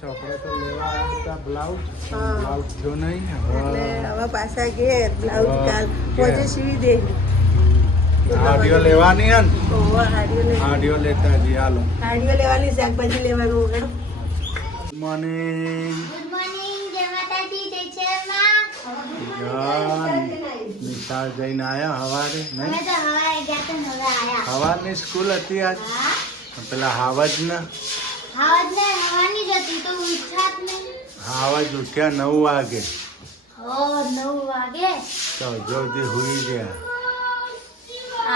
છોકરા તો લેવા આવ્યા હતા બ્લાઉઝ જો નહીં હવે પાછા ઘેર બ્લાઉઝ કાલ પોજે સીવી દે હાડીઓ લેવાની હે ને હાડીઓ હાડીઓ લેતા જઈએ હાલો હાડીઓ લેવાની શાકભાજી લેવાનું હેડો ગુડ મોર્નિંગ જય માતાજી જય શેરમાં નિશાળ જઈને આયા હવારે અમે નહીં તો હવારે ગયા તો હવે આયા હવારની સ્કૂલ હતી આજ હા પેલા હાવજ ને હવાજને હવાની જ હતી તો ઉઠાત નહીં હાવજ ઉઠ્યા 9 વાગે હો 9 વાગે તો જલ્દી હુઈ ગયા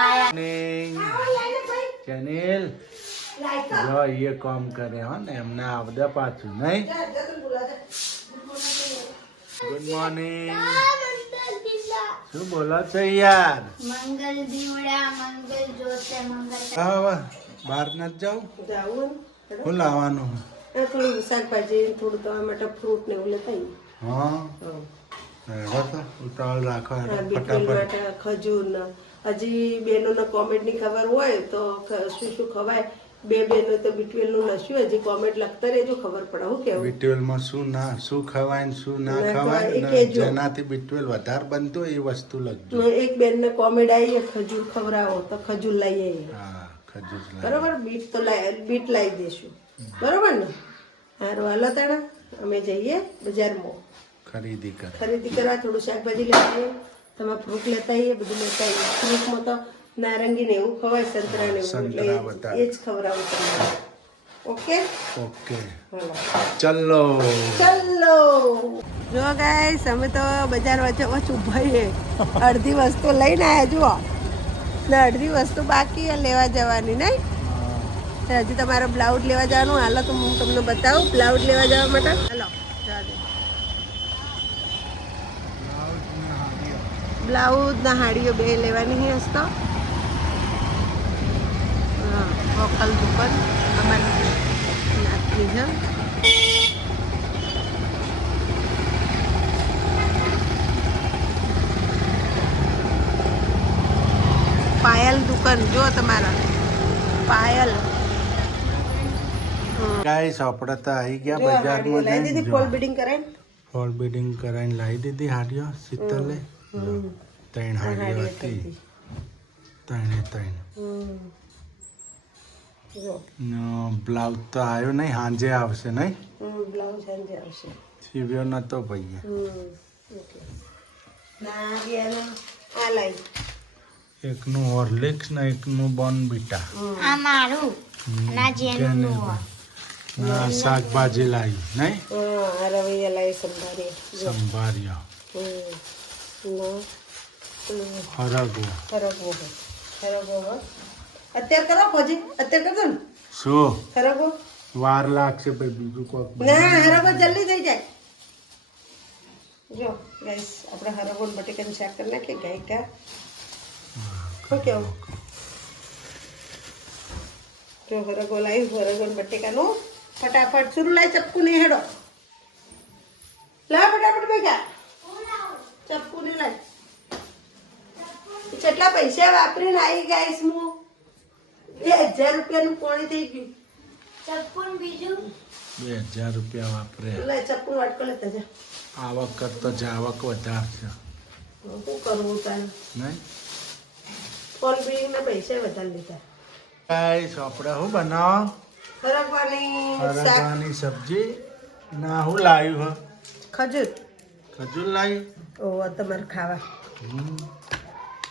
આયા ચેનલ જો એ કામ કરે હો ને એમને આવડે પાછું નહીં ગુડ મોર્નિંગ શું બોલો છો યાર મંગલ દીવડા મંગલ જોતે મંગલ હવે બહાર નથી જાઉં જાવું શું લાવવાનું થોડું શાકભાજી થોડું તો માટે ફ્રૂટ ને એવું લેતા હા હેડો તો ઉતાવળ રાખો બીટવેલ ફટાફટ માટે ખજૂર ને હજી બેનોને કોમેન્ટની ખબર હોય તો શું શું ખવાય બે બેનો તો બીટવેલ નું લસ્યું હજી કોમેન્ટ લખતા રહેજો ખબર પડે હું કેવું બીટવેલમાં શું ખવાય ને શું ના ના ખવાય ખવાય, એ ને કહેજો. જેનાથી બીટવેલ વધારે બનતું હોય એ વસ્તુ લખજો એક બેનને કોમેન્ટ આવી ખજૂર ખવડાવો તો ખજૂર લઈ આવીએ હા ખજૂર લાવી. બરોબર બીટ તો બીટ લાવી દેશું બરોબર ને સારું હાલો તાણા અમે જઈએ બજારમાં ખરીદી કર ખરીદી કરવા થોડું શાકભાજી લેતા આવીએ તમે ફ્રૂટ લેતા આવીએ બધું લેતા આવીએ ફ્રૂટમાં તો નારંગી ને એવું ખવાય સંતરા ને એવું સંતરા એટલે બતાવો. એ જ ખવડાવું તમને ઓકે ઓકે હાલો ચલો ચલો જો ગાઈસ અમે તો બજાર વચ્ચે વચ્ચે ઉભા છીએ અડધી વસ્તુ લઈને આવ્યા જુઓ ને અડધી વસ્તુ બાકી છે લેવા જવાની નહીં તો હજી તમારે બ્લાઉઝ લેવા જવાનું હાલો તો હું તમને બતાવું બ્લાઉઝ લેવા જવા માટે હાલો જવા દે બ્લાઉઝ ના હાડીઓ બે લેવાની હશે હા વોકલ દુકાન અમારી નાતની છે પાયલ દુકાન જો તમારા પાયલ ગાઈસ આપણે તો આવી ગયા જો હાડીઓ બજારમાં લાવી દીધી ફોલ બીડિંગ કરાય ફોલ બીડિંગ કરાવીને લાવી દીધી હાડીઓ શીતલે ત્રણ હાડીઓ હતી ત્રણે જો બ્લાઉઝ તો આવ્યો નહીં સાંજે આવશે નહીં બ્લાઉઝ સાંજે આવશે સીવ્યો નતો ભાઈ ઓકે ના ગયા આ લાઈ એકનું હોર્લિક્સ ને એકનું બોર્નવિટા આ મારું ના જેનું ના શાકભાજી લાવી નહીં આ રવૈયા લાઈ સંભારી સંભાર્યો હરગવો ખરગવો અત્યારે કરો ખોજી અત્યારે કરજો ને શું ખરગવો વાર લાગશે ભાઈ બીજું કોક ના હરગવો જલ્દી થઈ જાય જો ગાઈસ આપણે હરગવો બટેકાનું શાક કરી નાખીએ ગાયકા શું કેવું જો હરગવો લાવી હરગવો બટેકાનું ફટાફટ શુરુ લાવી ચપ્પુ નહીં હેડો લા ફટાફટ બેગા ચપ્પુ નહીં લાવી કેટલા પૈસા વાપરીને આવી ગાઈસ હું 1000 રૂપિયાનું પોણી થઈ ગયું ચપ્પુન બીજું 2000 રૂપિયા વાપરે લે ચપ્પુ વાટકો લેતા જા આવક કરતો જાવક વધારશે શું કરવું તારે નહીં ફોન બિલિંગના પૈસા વધારે લીધા ગાઈસ આપણે શું બનાવો હરગવાની શાક હરગવાની સબ્જી ના હું લાવ્યું હો ખજૂર ખજૂર લાવી ઓહ તમારે ખાવા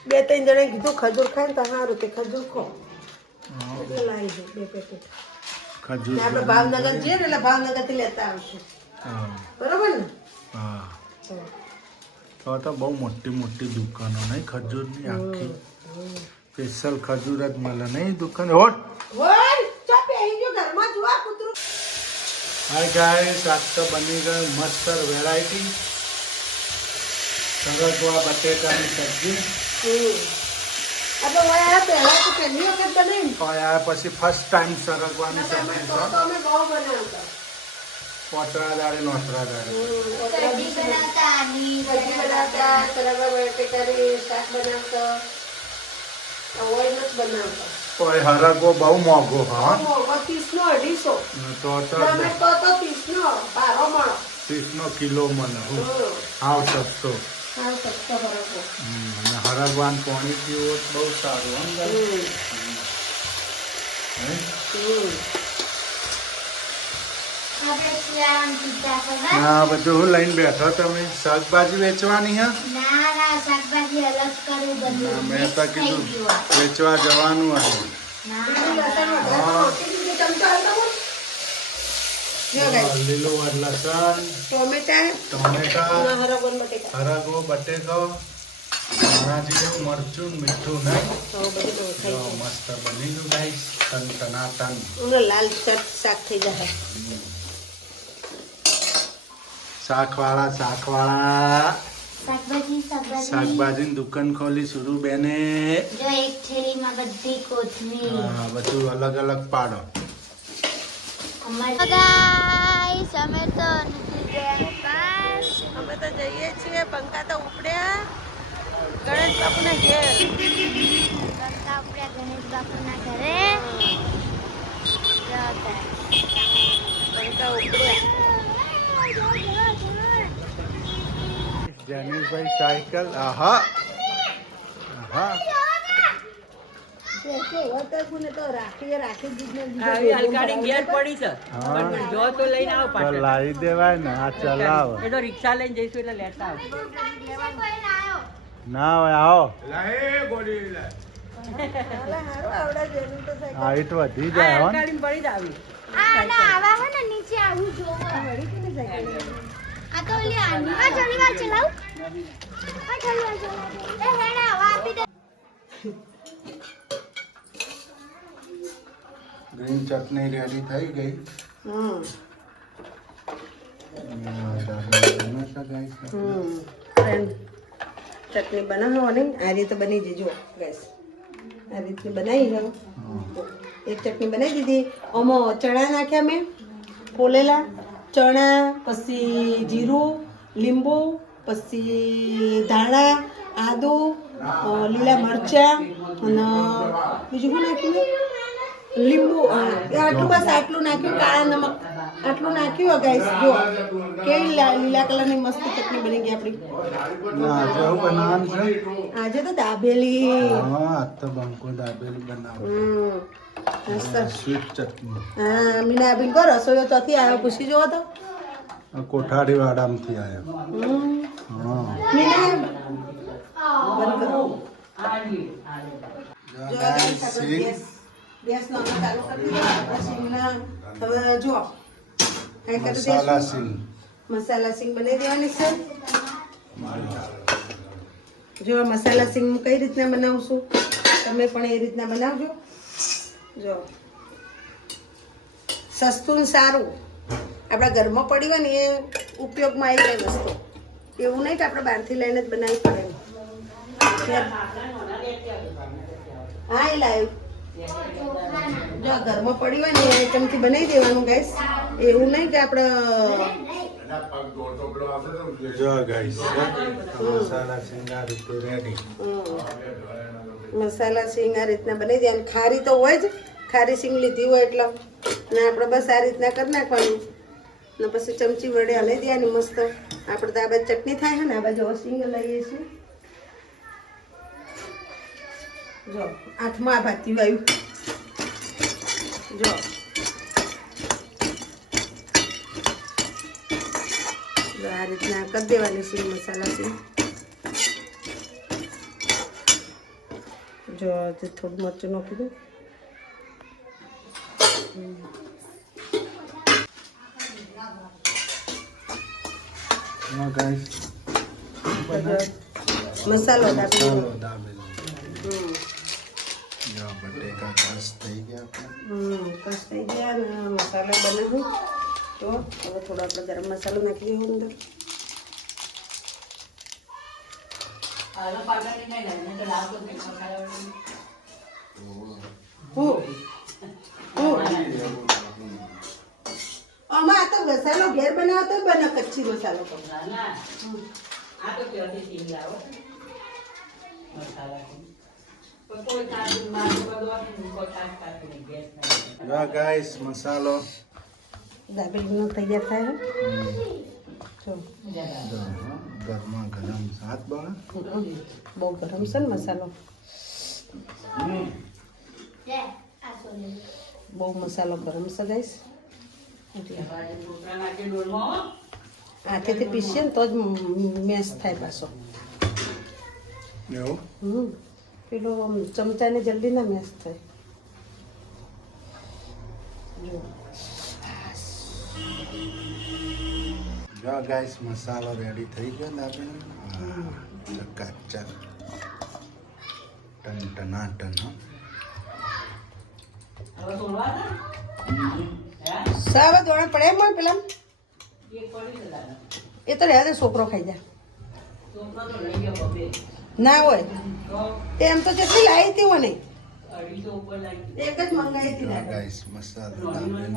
2-3 જણે કીધું ખજૂર ખાય ને તો સારું તે ખજૂર ખો એટલે લાવી દે 2 પેકેટ ખજૂર આપણે ભાવનગર જઈએ ને એટલે ભાવનગરથી લેતા આવશું હા બરોબર ને હા ચાલો. તો બહુ મોટી મોટી દુકાનો નહીં ખજૂરની આખી સ્પેશિયલ ખજૂર જ મળે નહીં દુકાન હોટ ઓય ચાપે આવી ગયો ઘરમાં જોવા કૂતરું હાય ગાઈસ આજ તો બની ગયું મસ્ત વેરાયટી સરગવા બટેકાની સબ્જી આપણે વાયા પહેલા તો પહેલી વખત બનાવી આ પછી ફર્સ્ટ ટાઈમ સરગવાની તો સબ્જી અમે બહુ બનાવતા પોતરા દાળે નોતરા દાળે કઢી બનાવતા આલી સબ્જી બનાવતા સરગવા બટેકાની શાક બનાવતા ઓઇલ જ બનાવતા ઓય હરગવો બહુ મોંઘો હા 30 નો 250 તો ટમેટો તો 30 નો 12 મળો 30 કિલો મને હું આવ સસ્તો હા સસ્તો હરગવો અને હરગવાન પાણી પીવો તો બહુ સારું હે આપણે શિયાળામાં પીતા ખબર? ના બધું હું લઈને બેઠો તમે શાકભાજી વેચવાની હે ના ના શાકભાજી અલગ કરવું બધું મેં mix તો થઈ કીધું ગયું. વેચવા જવાનું હે ના લીલું લસણ ટોમેટા ટમેટા હરગવો બટેકા હરગવો બટેકો ધાણા જીરું મરચું ને મીઠું નહીં તો બધું થઈ જો મસ્ત બની ગયું ગાઈસ ટન ટનાટન જાય લાલ શાક થઈ જાય શાકવાળા શાકભાજી શાકભાજીની દુકાન ખોલી સુરુ બેને જો એક થેલીમાં બધી કોથમીર હા, બધું અલગ અલગ પાડો ગાઈસ અમે તો નીકળી ગયા બસ અમે તો જઈએ છીએ પંખા તો ઉપડ્યા ગણેશ બાપુના ઘેર પંખા ઉપડ્યા ગણેશ બાપુના ઘરે પંખા ઉપડ્યા જમીલભાઈ સાયકલ આહા આહા આવી હલકાની ઘેર પડી છે હા. પણ જો તો લઈને આવો તો પાછળ લાવી દેવાય ને આ ચલાવો એ તો રિક્ષા લઈને જઈશું એટલે લેતા આવો ના હોય આવો હારું આવડે જેનું તો સાયકલ હાઈટ વધી આ જાય હો ને. હલકાની પડી જ આવી આ ના આવા હે ને નીચે આવું જોવો આ તો ઓલી આની આ જલ્દી વાર ચલાવ આ જલ્દી વાર ચલાવ એ હેડા હવા આપી દે ગ્રીન ચટણી રેડી થઈ ગઈ ચટણી બનાવવાની આ રીતે બની જજો ગેસ આ રીતે બનાવી જાઓ એક ચટણી બનાવી દીધી આમાં ચણા નાખ્યા મેં ફોલેલા ચણા પછી જીરું લીંબુ પછી ધાણા આદુ લીલા મરચાં અને બીજું શું નાખ્યું લીંબુ આટલું બસ આટલું નાખ્યું કાળા નમક આટલું નાખ્યું ગાઈસ જો કેવી લીલા કલરની મસ્ત ચટણી બની ગઈ આપણી આજે હું બનાવવાનું છે આજે તો દાબેલી હા આજ તો બંકો દાબેલી બનાવો મસ્ત સ્વીટ ચટણી હા મીના બિન કો રસોઈયો ચોથી આવ્યો પૂછી જોવો તો કોઠાડી વાડામાંથી આવ્યો હા મીના બંધ કરો જો guys, સિંગ. ગેસ નો ચાલુ કરી દીધો આપણે સિંગના હવે જો આ કરી મસાલા દઈશું. સિંગ મસાલા સિંગ બનાવી દેવાની છે જો આ મસાલા સિંગ હું કઈ રીતના બનાવું છું તમે પણ એ રીતના બનાવજો જો સસ્તું ને સારું આપણા ઘરમાં પડી હોય ને એ ઉપયોગમાં આવી જાય વસ્તુ એવું નહીં કે આપણે બહારથી લઈને જ બનાવવી પડે હા એ લાવ્યું જો આ ઘરમાં પડી હોય ને એ આઈટમથી બનાવી દેવાનું ગેસ એવું નહીં કે આપણે જો ગાઈસ મસાલા સિંગ આ રીતે રેડી મસાલા સિંગ આ રીતના બનાવી દે અને ખારી તો હોય જ ખારી સિંગ લીધી હોય એટલે ને આપણે બસ આ રીતના કરી નાખવાનું ને પછી ચમચી વડે હલાવી દેવાની મસ્ત આપણે તો આ બાજુ ચટણી થાય છે ને આ બાજુ સિંગ લઈએ છીએ જો આઠમાં આ ભાતી આવ્યું જો આ રીતના કરી દેવાની સિંગ મસાલા સિંગ જો થોડું મરચું નાખી દઉં હા ગાઈસ મસાલો દાબેલી મસાલો દાબેલી જો બટેકા કસ થઈ ગયા આપણે કસ થઈ ગયા ને મસાલા બનાવું તો હવે થોડો આપણે ગરમ મસાલો નાખી દઈએ અંદર આમાં આ તો મસાલો ઘેર બનાવો તો બને કચ્છી મસાલો તો આ તો ક્યાંથી સિંગ લાવો મસાલા કોઈ કાઢી મારું બધું કોઈ કાઢી ગેસ નહીં. જો ગાઈસ મસાલો દાબેલીનો તૈયાર થાય જો ગરમા ગરમ સાત બળ બહુ ગરમ છે ને મસાલો બહુ મસાલો ગરમ છે ગાઈસ છોકરા નાખી ડોલમાં હાથેથી પીસીએ ને તો જ મેશ થાય પાછો એવું પેલો ચમચાને જલ્દી ના મેશ થાય જો જો ગાઈસ મસાલો રેડી થઈ ગયો ને આપણે ચકાચક ટન ટનાટન હો. હવે તોડવા ને સાવ દોડા પડે એમ હોય પેલા એક પડી છે દાદા. એ તો રહેવા દે છોકરો ખાઈ જાય છોકરો તો લઈ ગયો બબે. ના હોય તો તેમ તો જેટલી લાવી હતી હોય નહીં 250 ઉપર લાગી. એક જ મંગાવી હતી જો ગાઈસ મસાલો દાબેલી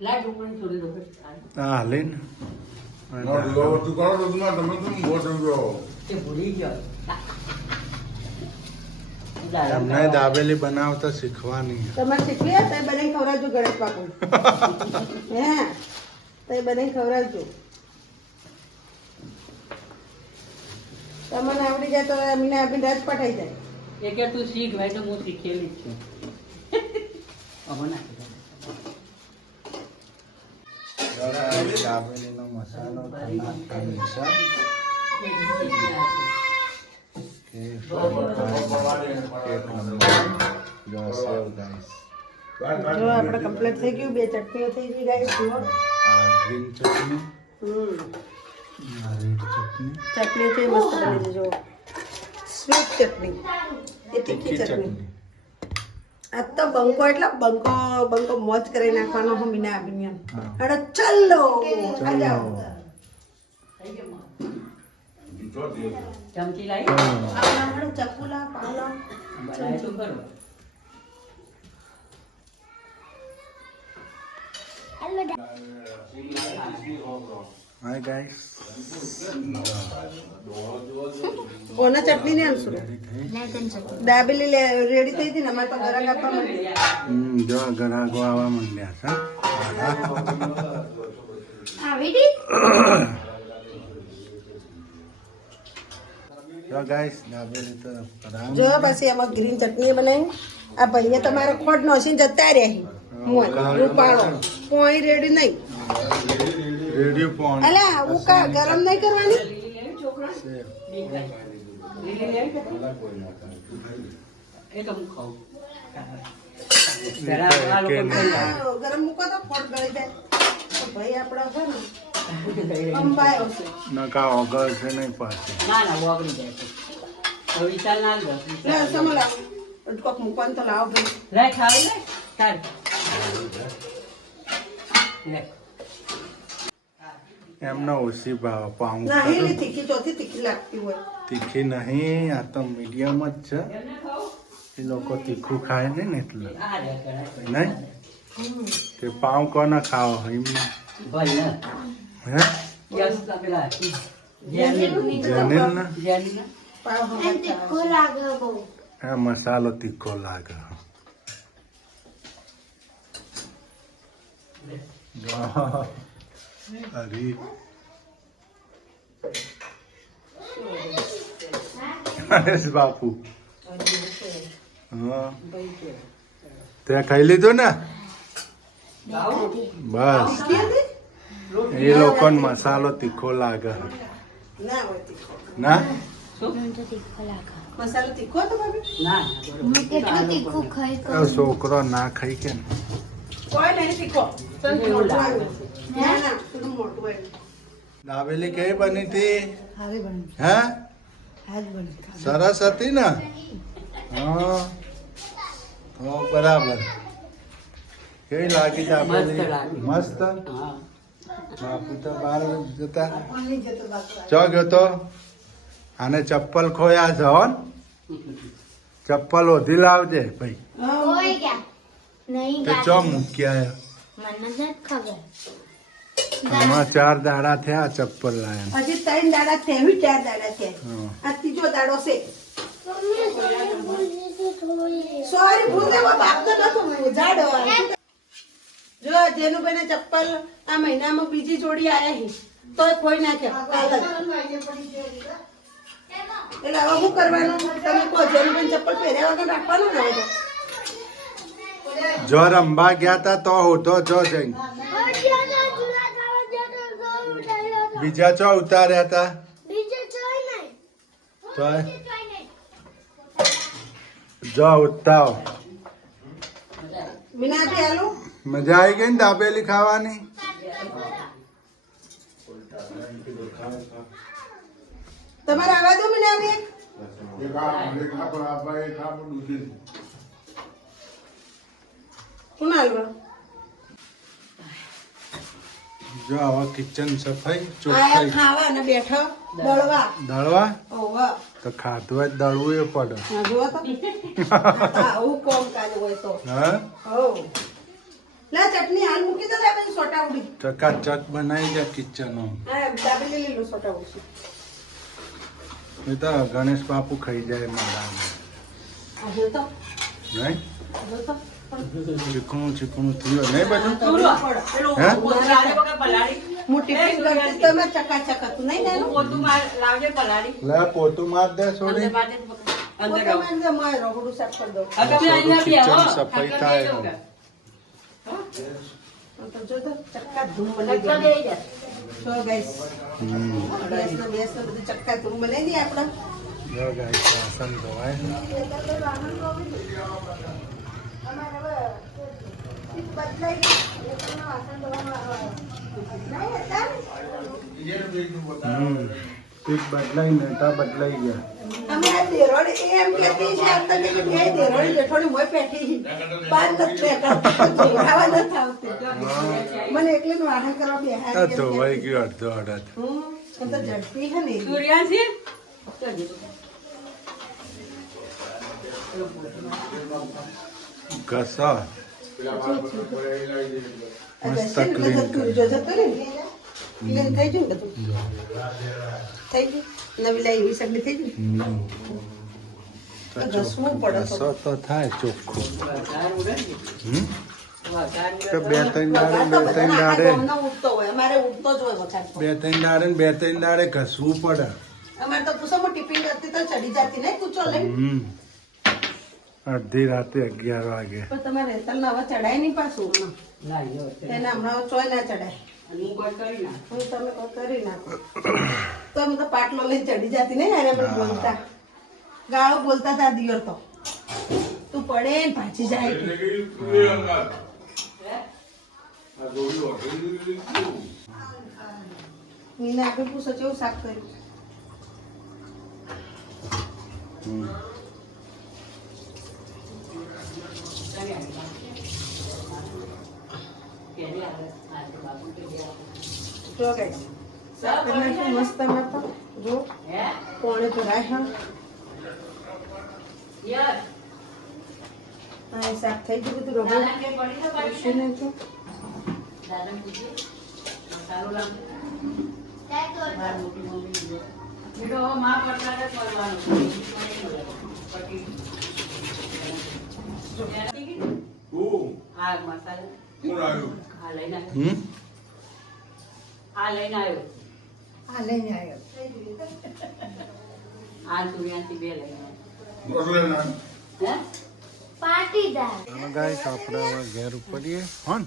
લાઈટ ઉપર થોડી દો. હા લઈને તે ભૂલી ગયો. તમને દાબેલી બનાવતા શીખવાની તમારે શીખલી તઈ બનાવી ખવડાવજો ગણેશ બાપુ હે તઈ બનાવી ખવડાવજો તમને આવડી જાય તો અમને આપીને રાત પટાઈ જાય એ કે તું શીખ ભાઈ તો હું શીખેલી જ છું. હવે નાખી દે. દાબેલીનો મસાલો ટમાટર મિક્સર એક નંબર જો સેવ ગાઈસ જો આપણે કમ્પ્લીટ થઈ ગયું બે ચટણીઓ થઈ ગઈ ગાઈસ જુઓ આ ગ્રીન ચટણી આ રેડ ચટણી ચટણી તો મસ્ત બની છે જો સ્વીટ ચટણી એ તીખી ચટણી આ તો બંકો એટલે બંકો મોજ કરી નાખવાનો હો મીના આબિનિયન અરે ચલો આ જાઓ ચમચી લાવી આપણા મને ચકુલા પાવલા બનાય તો ખરું. હાય ગાઈસ કોના ચટણી ને આલશું દાબેલી રેડી થઈ હતી ને અમારે તો ગરમ આપવા માંડી જો ગ્રાહકો આવવા માંડ્યા છે જો ગાઈસ દાબેલી તો જો પછી એમાં ગ્રીન ચટણી બનાવી આ ભાઈએ તમારો ખોટ નોસીને જતા રહ્યા મોય રૂપાળો પોઈ રેડી નહીં રેડિયો ફોન અલા ઉકા ગરમ નહીં કરવાની એ તો હું ખાઉં. જરા આ લોકો ખાઈ લે. ગરમ મૂકો તો ખોટ ગળી જાય તો ભાઈ આપણા છે ને અંબાયો છે નકા ઓગળ છે નહીં પાછી ના ના વગડી જાય છે. હવે વિશાલ ના લો. લે સમો લાવો કોક મૂકવાનું તો લાવો ભાઈ લે ખાવી લે ચાલ લે. એમને ઓછી ભાવ પાઉં ના એલી તીખી ચોથી તીખી લાગતી હોય તીખી નહીં આ તો મીડિયમ જ છે એ લોકો તીખું ખાય નહીં ને એટલે આ લે કરાય. નહીં કે પાઉં કોને ખાવો એમને ભલે હે યસ પેલા જેની જનેલ ને જેની પાવ તીખું લાગે બહુ આ મસાલો તીખો લાગે અરે હરેશ બાપુ હા તે ખાઈ લીધું ને બસ એ લોકોને મસાલો તીખો લાગે ના હોય તીખો ના મસાલો તીખો તો ભાભી ના કેટલું તીખું ખાઈ આ છોકરો ના ખાઈ કે ને કોઈ નહીં તીખો એવું લાગે. ના ના થોડું મોટું હોય દાબેલી કેવી બની હતી હારે બની હે હાજ બની સરસ હતી ને હા તો બરાબર કેવી લાગી દાબેલી મસ્ત લાગી. મસ્ત હા બાપુ તો બહાર જતા નહીં જતો બાપુ ચો ગયો તો આને ચપ્પલ ખોયા છે હો ને? ચપ્પલ ઓધી લાવજે ભાઈ કોઈ ગયા નહીં તે ચો મૂક્યા મને નથી ખબર આમાં 4 દાડા થયા ચપ્પલ લાયા. હજી 3 દાડા તેવી 4 દાડા છે. હા. આ ત્રીજો દાડો છે. સોરી ભૂલે બાપ તો નતો જાડો. જો જેનુભાઈને ચપ્પલ આ મહિનામાં બીજી જોડી આયા હી તોય કોઈ નાખ્યા કાલ જ. એટલે હવે શું કરવાનું તમે કહો જેનુભાઈને ચપ્પલ પહેર્યા વગર રાખવાનું ને હવે તો. જો રંબા ગયા તા તો હોતો જો જઈને બીજા ચો ઉતાર્યા તા તો જો ઉતાવ. મીનાથી આલુ મજા આવી ગઈ ને દાબેલી ખાવાની. તમારે આવા દો મીનાબેન. કોણ આલવા જો આવા કિચન સફાઈ આયા ચોખ્ખાઈ ખાવા અને બેઠો દળવા. દળવા ઓવા તો ખાધું હોય તો દળવું એ પડે. હા જુઓ તો આવું કોમ કાજ હોય તો. હા હો લા ચટણી હાલ મૂકી દો દાબેલી સોટા ઉડી. ચકાચક બનાવી દે કિચન. હા દાબેલી લઈ લો સોટા ઉડી. એ તો ગણેશ બાપુ ખાઈ જાય મારા આ જો તો નહીં જો તો ચીકણું ચીકણું થયું નહીં બધું. પેલું હે? હું ટિફિન કરતી તો મેં ચકાચક હતું નહીં નાનું. લે પોતું માર દે છોડી. મારે રોકડું સાફ કરી દઉં. કિચન સફાઈ થાય. તો જો તો ચક્કા ધૂમ બનાવી દે. જો ગાઈસ હમ. ગેસનો બધું ચક્કા ધૂમ બનાવી દઈએ આપણે. જો ગાઈસ વાસણ ધોવાય. પીઠ બદલાઈ નેતા બદલાઈ ગયા. અમે આ દેરોડી એમ કહેતી છે આ તો કે બે દેરોડી જેઠોડી મોય પેઠી છે. બાર નથી કરતા ખાવા નથી આવતી. મને એકલીને વાહન કરવા આ બેહાડી એમ ધોવાઈ કહેતી. ગયું અડધો અડધ. એમ તો ઝડપી છે ને. ઘસો મસ્ત ક્લીન કરી. જો જતો ને ક્લીન થઈ ગયું ને બધું. થઈ ગયું નવી લાવી એવી સગડી થઈ ગયું. તો ઘસવું પડે તો. ઘસો તો થાય ચોખ્ખું. હમ? તો બે ત્રણ દાડે ગામનો ઉડતો હોય અમારે ઉડતો જ હોય વખત. બે ત્રણ દાડે ને બે ત્રણ દાડે ઘસવું પડે. અમારે તો પૂછો ટિફિન કરતી તો ચડી જતી નહીં કૂચો લઈને. હમ. અડધી રાતે 11 વાગે. પણ તમારે રેતલને હવે ચડાય નહીં પાછું એને હમણાં ચોય ના ચડાય. હું તમે કહો કરી નાખો તો અમે તો પાટલો લઈને ચડી જતી નહીં એને મને બોલતા ગાળો બોલતા હતા દિયર તો તું પડે ને પાછી જાય કે. મીના આપણે પૂછો કેવું શાક કર્યું. હમ. જો ગાઈસ શાક કરી નાખ્યું મસ્ત મસ્ત. જો કોણે ભરાય હા હા શાક થઈ ગયું બધું રગડું ઓછું નાખ્યું. હમ? આ લઈને આવ્યો. પાટીદાર ચાલો ગાઈસ આપણે હવે ઘેર ઉપડીએ હો ને?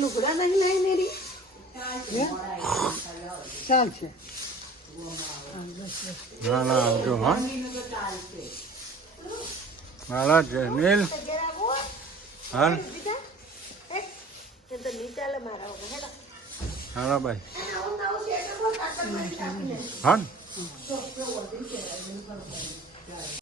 લુગડા નહીં લાવી મેરી ચાલશે. હાલા આવજો હો. હાલા જનીલ હાલ હાલા ભાઈ હા ને?